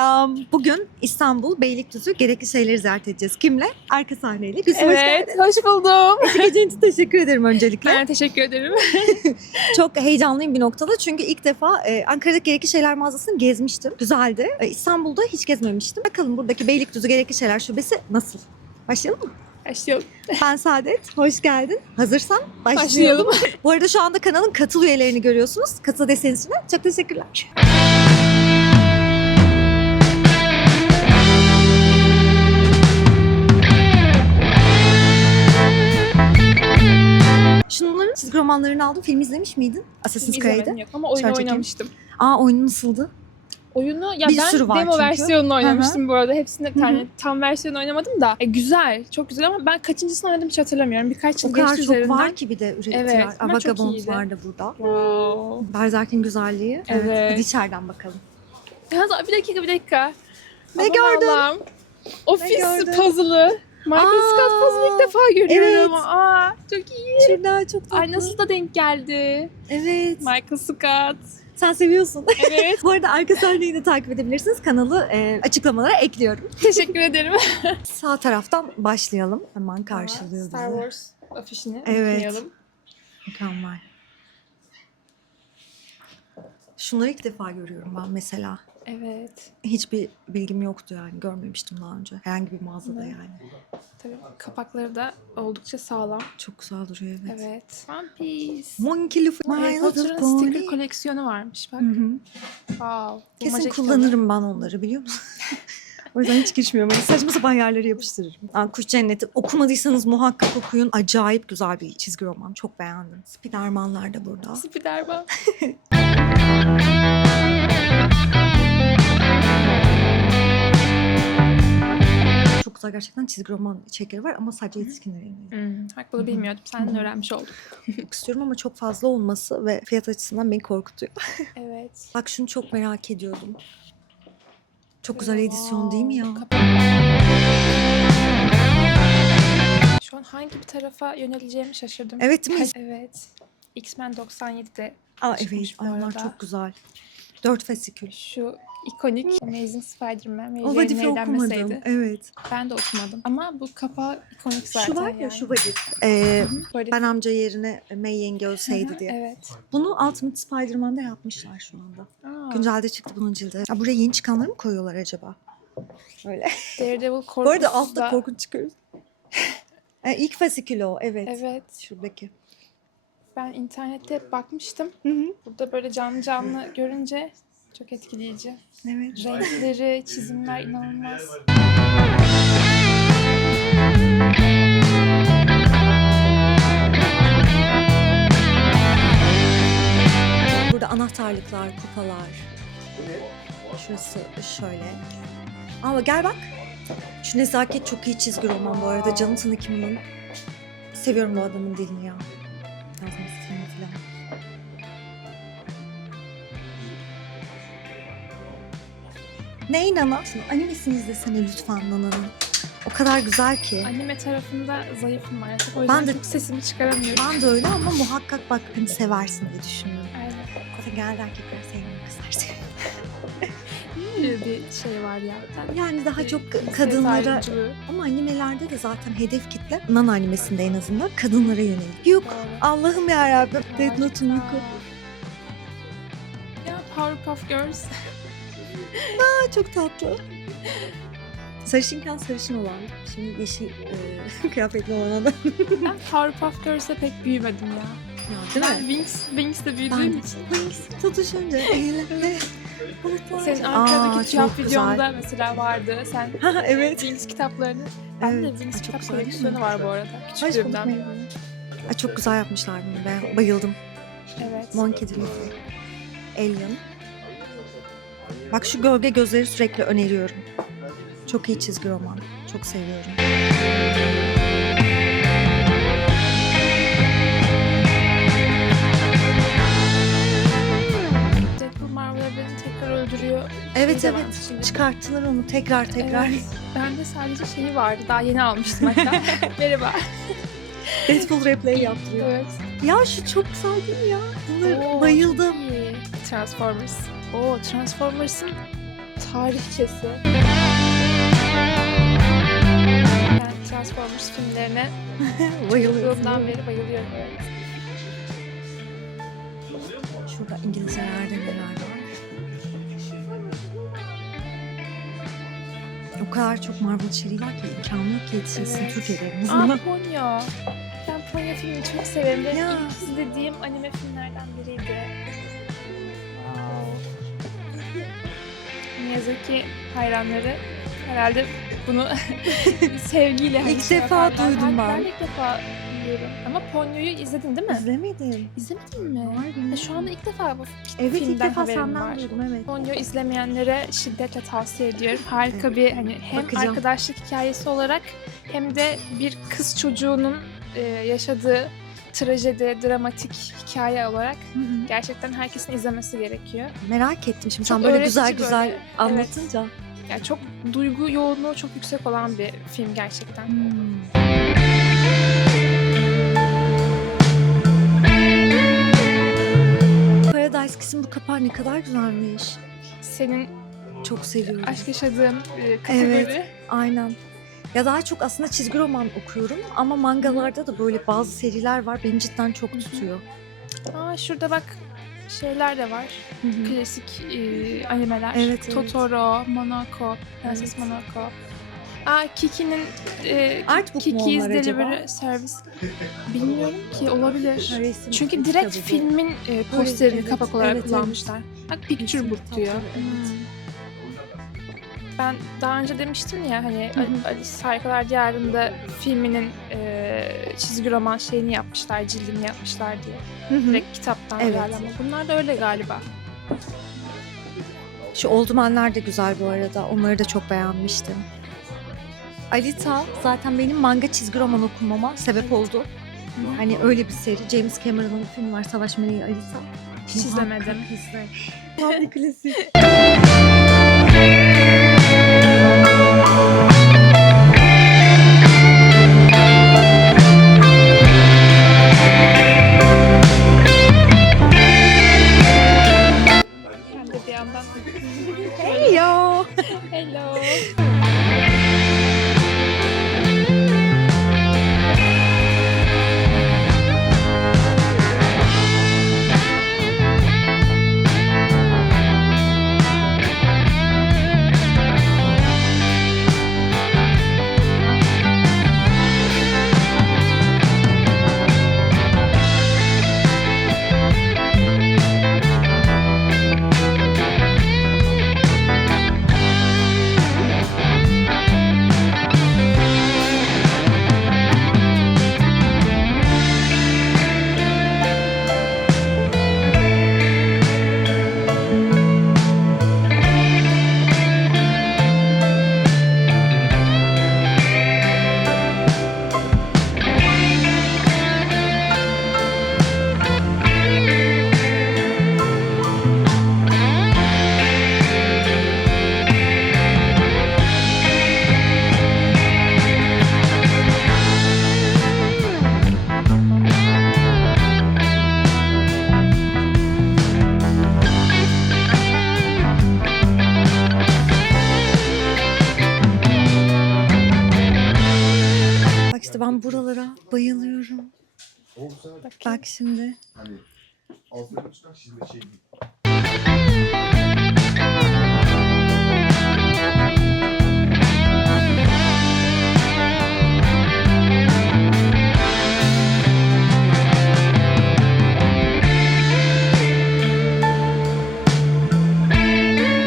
Selam. Bugün İstanbul Beylikdüzü Gerekli Şeyleri ziyaret edeceğiz. Kimle? Arka sahneyle. Gülsüm, Evet, hoş buldum. Gecenin için teşekkür ederim öncelikle. Ben teşekkür ederim. Çok heyecanlıyım bir noktada. Çünkü ilk defa Ankara'daki Gerekli Şeyler mağazasını gezmiştim. Güzeldi. İstanbul'da hiç gezmemiştim. Bakalım buradaki Beylikdüzü Gerekli Şeyler şubesi nasıl? Başlayalım mı? Başlayalım. Ben Saadet. Hoş geldin. Hazırsan başlayalım. Bu arada şu anda kanalın katıl üyelerini görüyorsunuz. Katıl desteğiniz için de çok teşekkürler. Şunların çizgi romanlarını aldım. Film izlemiş miydin? Assassin's Creed'i. Yok ama oyunu Şarj çekeyim. oynamıştım. Oyunu nasıldı? Oyunu ya Bir ben sürü var demo çünkü. versiyonunu oynamıştım bu arada. Hepsinde bir Hı hı. tane tam versiyonu oynamadım da. Güzel, çok güzel ama ben kaçıncısını oynadım hiç hatırlamıyorum. Birkaç O yıl kadar geçti çok üzerinden. var ki bir de üretiler. Evet, ama çok Vagabond iyiydi. var da burada. Wow. Berserk'in güzelliği. Evet. Hadi içeriden bakalım. Ya bir dakika. Ne Aman gördün? Allah'ım. Ofis gördün? puzzle'ı. Michael Scott puzzle'ı ilk defa görüyorum. Evet. Çok iyi. Şurada çok tatlı. Ay nasıl da denk geldi. Evet. Michael Scott. Sen seviyorsun. Evet. Bu arada arka sahneyi de takip edebilirsiniz. Kanalı açıklamalara ekliyorum. Teşekkür ederim. Sağ taraftan başlayalım. Hemen karşılıyor Star bizi. Wars afişini Evet. unutmayalım. Mükemmel. Şunları ilk defa görüyorum ben mesela. Evet. Hiçbir bilgim yoktu yani. Görmemiştim daha önce. Herhangi bir mağazada Evet. yani. Tabii kapakları da oldukça sağlam. Çok güzel duruyor evet. Evet. One Piece. Monkey Luffy. Harry My Little Potter'ın Pony. sticker koleksiyonu varmış bak. Hı hı. Wow. Kesin Bulmaca kullanırım ben onları biliyor musun? O yüzden hiç girişmiyorum. Böyle saçma sapan yerlere yapıştırırım. Kuş Cenneti. Okumadıysanız muhakkak okuyun. Acayip güzel bir çizgi roman. Çok beğendim. Spiderman'lar da burada. kitabı. Spiderman. Çok güzel gerçekten çizgi roman içerikleri var ama sadece yetişkinlere yönelik. Bak bunu bilmiyordum. Senden öğrenmiş olduk. Çok istiyorum ama çok fazla olması ve fiyat açısından beni korkutuyor. Evet. Bak şunu çok merak ediyordum. Çok güzel edisyon değil mi ya? Şu an hangi bir tarafa yöneleceğimi şaşırdım. Evet değil mi? Evet. X-Men 97'de Evet. çıkmış bu Ay, onlar arada. çok güzel. 4 fasikül. Şu ikonik Amazing Spider-Man Mary O Jane'le vadifi okumadım. evlenmeseydi. Evet. Ben de okumadım. Ama bu kapağı ikonik zaten Şu var ya yani. şu vadif. Böyle... Ben amca yerine May yenge Hı ölseydi hı, diye. Evet. Bunu Ultimate Spider-Man'da yapmışlar şu anda. Güncelde çıktı bunun cildi. Ya buraya yeni çıkanları mı koyuyorlar acaba? Öyle. Daredevil korkusu Bu arada altta da- korkunç çıkıyoruz. İlk fasikül o. Evet. Evet. Şuradaki. Ben internette bakmıştım. Hı hı. Burada böyle canlı canlı görünce çok etkileyici. Evet. Renkleri, çizimler inanılmaz. Burada anahtarlıklar, kupalar. Şurası şöyle. Ama gel bak. Şu Nezaket çok iyi çizgi roman bu arada. Jonathan Hickman'ın. Seviyorum bu adamın dilini ya. Yazma stilini falan. Ne Nana? Şunu animesini izlesene lütfen Nana'nın. O kadar güzel ki. Anime tarafında zayıfım maalesef. O yüzden Ben de- çok sesimi çıkaramıyorum. Ben de öyle ama muhakkak bak beni seversin diye düşünüyorum. Aynen. Zaten genelde erkekler sevmiyor kızlar seviyor. Böyle bir şey var ya. Yani daha Bir çok cinsiyet kadınlara ayrımcılığı. ama animelerde de zaten hedef kitle Nana animesinde en azından kadınlara yönelik. Yok Doğru. Allah'ım yarabbim. Death Note'un Harika. yuku. Ya Powerpuff Girls. Çok tatlı. Sarışınken sarışın olan, şimdi yeşil kıyafetli olan adam. Ben Powerpuff Girls'e pek büyümedim ya. Ya, Ben Winx'te Ben büyüdüğüm için. Wings tutuşunca eğlenme. Senin Aa, Ankara'daki çok kitap videonda mesela vardı. Sen Ha evet. Winx kitaplarını. Ben de Evet. Winx Ay, çok kitap güzel değil mi? koleksiyonu var bu arada. Ay, Küçüklüğümden beri. Ay, çok güzel yapmışlar bunu. Ben bayıldım. Evet. Monkey D. Luffy. Alien. Bak şu gölge gözleri sürekli öneriyorum. Çok iyi çizgi roman. Çok seviyorum. Deadpool Marvel'a beni tekrar öldürüyor. Evet Şey de evet. varmış şimdi. Çıkarttılar onu tekrar. Evet. Bende sadece şeyi vardı. Daha yeni almıştım hatta. Merhaba. Deadpool replay yaptırıyor. Evet. Ya şu çok güzel değil mi ya? Bunları Oo, bayıldım. çok iyi. Transformers. Oo, Transformers'ın tarihçesi. Ben Transformers filmlerine çocukluğumdan beri bayılıyorum. Evet. Şurada İngilizcelerde neler var. O kadar çok Marvel içeriği var ki imkanı yok ki yetişirsin Evet. Türkiye'de en azından. Ponyo. Ben Ponyo filmini çok severim. Ve Ya. ilk izlediğim anime filmlerden biriydi. Wow. Miyazaki hayranları herhalde bunu sevgiyle hani İlk şey defa yaparlar. duydum ben. Ben ilk defa duyuyorum. Ama Ponyo'yu izledin değil mi? İzlemedim. İzlemedin mi? Var benim. Şu anda ilk defa bu Evet ilk filmden defa haberim senden var. duydum evet. Ponyo izlemeyenlere şiddetle tavsiye ediyorum. Harika bir hani hem Bakacağım. arkadaşlık hikayesi olarak hem de bir kız çocuğunun yaşadığı trajedi, dramatik hikaye olarak gerçekten herkesin izlemesi gerekiyor. Merak ettim şimdi Çok sen böyle öğretici güzel güzel böyle. anlatınca. Yani çok duygu yoğunluğu çok yüksek olan bir film gerçekten. Paradise Kiss'in bu kapağı ne kadar güzelmiş. Senin Çok seviyorum. aşk yaşadığın kategori. Evet. Aynen. Ya daha çok aslında çizgi roman okuyorum ama mangalarda da böyle bazı seriler var beni cidden çok tutuyor. Aa, şurada bak şeyler de var. Klasik animeler. Evet, evet. Totoro, Monaco, Prenses Evet. Monaco. Aa, Kiki'nin Artbook mu Kiki's onlar Delivery acaba? Service. Bilmiyorum ki, olabilir. Resim Çünkü kitabı. direkt filmin posterini evet, kapak olarak evet, kullanmışlar. Bak Picture Resim Book kitapları, diyor. evet. Ben daha önce demiştim ya hani Hı hı. Alice Harikalar Diyarı'nda filminin çizgi roman şeyini yapmışlar, cildini yapmışlar diye. Hı hı. Direkt kitaptan Evet. uyarlama. Bunlar da öyle galiba. Şu Old Man'ler de güzel bu arada. Onları da çok beğenmiştim. Alita zaten benim manga çizgi roman okumama sebep oldu. Hani öyle bir seri. James Cameron'ın bir filmi var Savaş Meleği Alita. Hiç izlemedim. İzle. Tam bir klasik. Ben de bir yandan Yo. hello. Bak işte ben buralara bayılıyorum. Bak şimdi. Hani altına çıkan şimdi şey değil.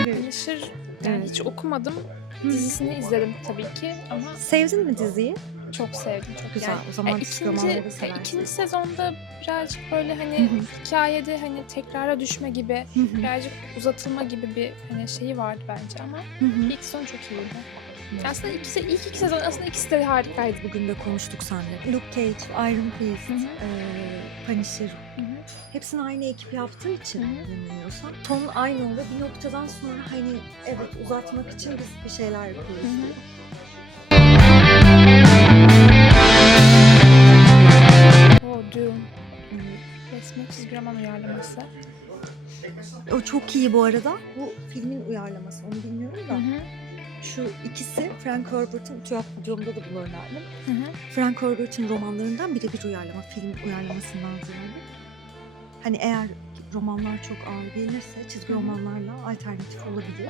Punisher yani hiç okumadım. Dizisini izledim tabii ki ama Sevdin mi diziyi? çok sevdim. Çok Güzel. yani. O zaman Ya çizgi romanları ikinci seversin. sezonda birazcık böyle Hı hani hı. hikayede hani tekrara düşme gibi, Hı hı. birazcık uzatılma gibi bir hani şeyi vardı bence ama Hı hı. ilk sezon çok iyiydi. Aslında ilk iki sezon aslında ikisi de harikaydı. Bugün de konuştuk seninle. Luke Cage, Iron Fist, Hı hı. Punisher. Hı hı. Hepsini aynı ekip yaptığı için Hı hı. yanılmıyorsam. Ton aynı oluyor. Bir noktadan sonra hani evet uzatmak için biz bir şeyler yapıyoruz. Hı hı. diyor. Oh, Doom. Evet. Resmi çizgi roman uyarlaması. O çok iyi bu arada. Bu filmin uyarlaması, onu bilmiyorum Hı da. hı. Şu ikisi Frank Herbert'in, TÜYAP videomda da bunu önerdim. Hı hı. Frank Herbert'in romanlarından birebir uyarlama, film uyarlamasından ziyade. Hani eğer romanlar çok ağır gelirse çizgi Hı hı. romanlarla alternatif olabilir.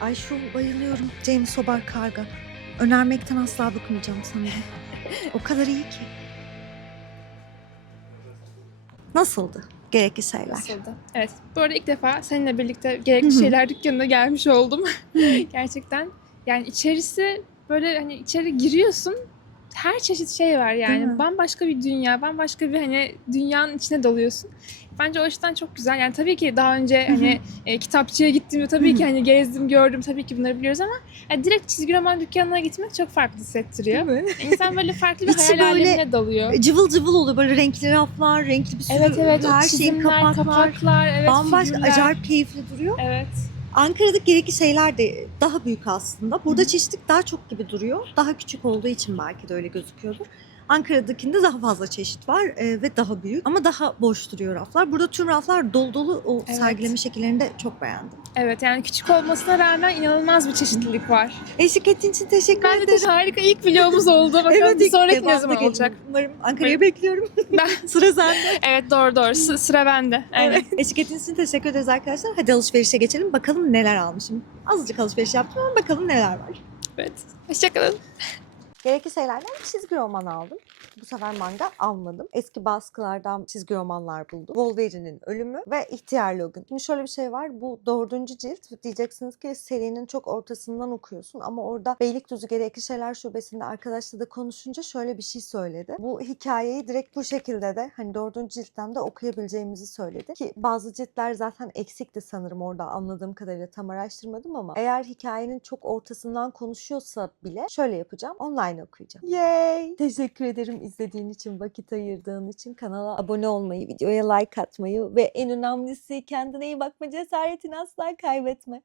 Ay şu bayılıyorum. James Hobart Karga. Önermekten asla bıkmayacağım sanırım. O kadar iyi ki. Nasıldı? Gerekli şeyler. Nasıldı? Evet. Bu arada ilk defa seninle birlikte Hı gerekli hı. şeyler dükkanına gelmiş oldum. Gerçekten. Yani içerisi böyle hani içeri giriyorsun. Her çeşit şey var Değil yani. mi? Bambaşka bir dünya, bambaşka bir hani dünyanın içine dalıyorsun. Bence o açıdan çok güzel. Yani tabii ki daha önce hani kitapçıya gittiğimde tabii ki hani gezdim, gördüm. Tabii ki bunları biliyoruz ama yani direkt çizgi roman dükkanına gitmek çok farklı hissettiriyor. Değil mi? İnsan böyle farklı bir İçi hayal böyle alemine dalıyor. Cıvıl cıvıl oluyor. Böyle renkli raflar, renkli bir sürü Evet evet, o her şeyin çizimler, kapaklar. kapaklar, evet, Bambaşka, figürler. acayip keyifli duruyor. Evet. Ankara'daki gerekli şeyler de daha büyük aslında. Burada Hı hı. çeşitlilik daha çok gibi duruyor. Daha küçük olduğu için belki de öyle gözüküyordur. Ankara'dakinde daha fazla çeşit var ve daha büyük ama daha boş duruyor raflar. Burada tüm raflar dolu dolu, o Evet. sergileme şekillerini de çok beğendim. Evet, yani küçük olmasına rağmen inanılmaz bir çeşitlilik var. Eşlik ettiğin için teşekkür Ben de ederim. harika, ilk vlogumuz oldu. Bakalım bir ilk sonraki ne devamlı zaman gelin. olacak? Umarım Ankara'ya bekliyorum. Ben... Sıra sende. Evet, doğru. Sıra bende. Aynen. Evet. Eşlik ettiğiniz için teşekkür ederiz arkadaşlar. Hadi alışverişe geçelim. Bakalım neler almışım. Azıcık alışveriş yaptım ama bakalım neler var. Evet. Hoşçakalın. Gerekli şeylerden çizgi roman aldım. Bu sefer manga almadım. Eski baskılardan çizgi romanlar buldum. Wolverine'in Ölümü ve İhtiyar Logan. Şimdi şöyle bir şey var. Bu 4. cilt. Diyeceksiniz ki serinin çok ortasından okuyorsun ama orada Beylikdüzü Gerekli Şeyler Şubesi'nde arkadaşla da konuşunca şöyle bir şey söyledi. Bu hikayeyi direkt bu şekilde de hani 4. ciltten de okuyabileceğimizi söyledi. Ki bazı ciltler zaten eksikti sanırım orada, anladığım kadarıyla, tam araştırmadım ama eğer hikayenin çok ortasından konuşuyorsa bile şöyle yapacağım. Online okuyacağım. Yay! Teşekkür ederim izlediğin için, vakit ayırdığın için. Kanala abone olmayı, videoya like atmayı ve en önemlisi kendine iyi bakma cesaretini asla kaybetme.